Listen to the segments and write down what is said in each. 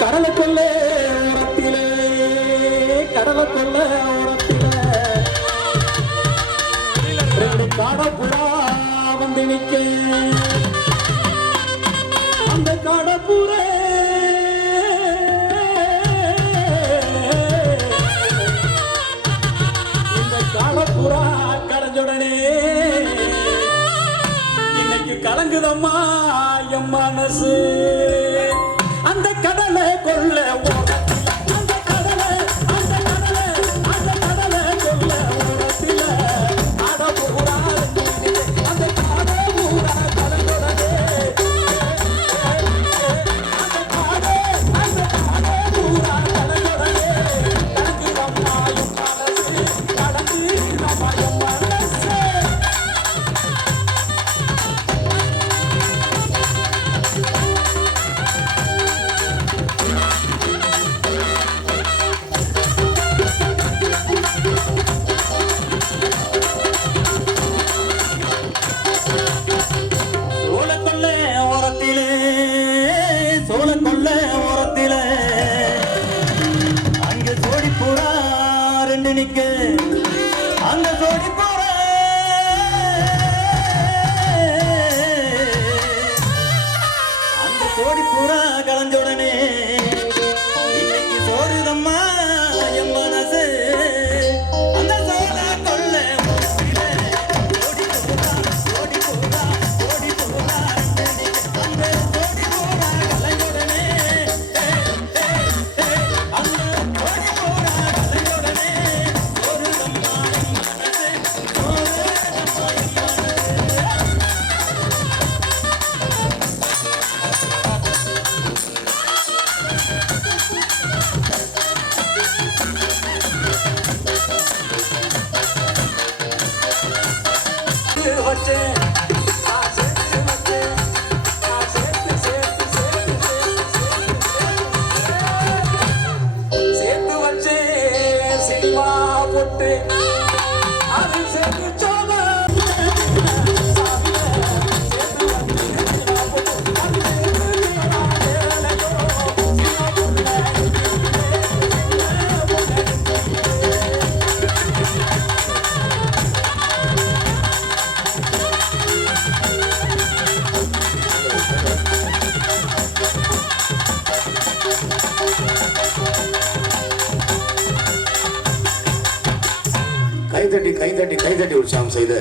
கடலுக்குள்ள உரத்திலே கடலுக்குள்ள உரத்திலே ரெண்டு காடப்புறா வந்து நிக்க அந்த காடப்புறே இந்த காடப்புறா கடைஞ்சுடனே இன்னைக்கு கலங்குதம்மா என் மனசு அந்த கடலை கொள்ள அந்த கடலை கொள்ள ஓரத்தில் ஆட பூரா அந்த காட பூரா கடலுடனே அந்த காட பூரா கடலுடனே கடந்து நம்மாயும் மனசு கடந்து நம்மாயும் மனசு சோழக்கொள்ள ஓரத்தில அங்க சோடி போறா ரெண்டு நிக்க அங்க சோடி போறா அந்த சோடி போறா கலஞ்சோடனே இன்னைக்கு சோறுதம்மா என் மனசு அந்த சோழ கொள்ள ஓடி போறா அந்த சோடி போறா சேர்த்து வச்சே சினிமா போட்டு அது சேர்த்து கைதட்டி உற்சாகம் செய்த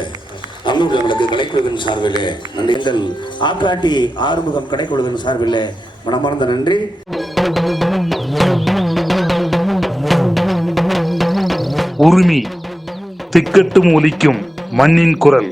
அம்முகளுக்கு கலைக்குழுவின் சார்பிலே நன்றி. ஆப்ராட்டி ஆறுமுகம் கலைக்குழுவின் சார்பிலே மனமார்ந்த நன்றி. உரிமை திக்கட்டும் ஒலிக்கும் மண்ணின் குரல்.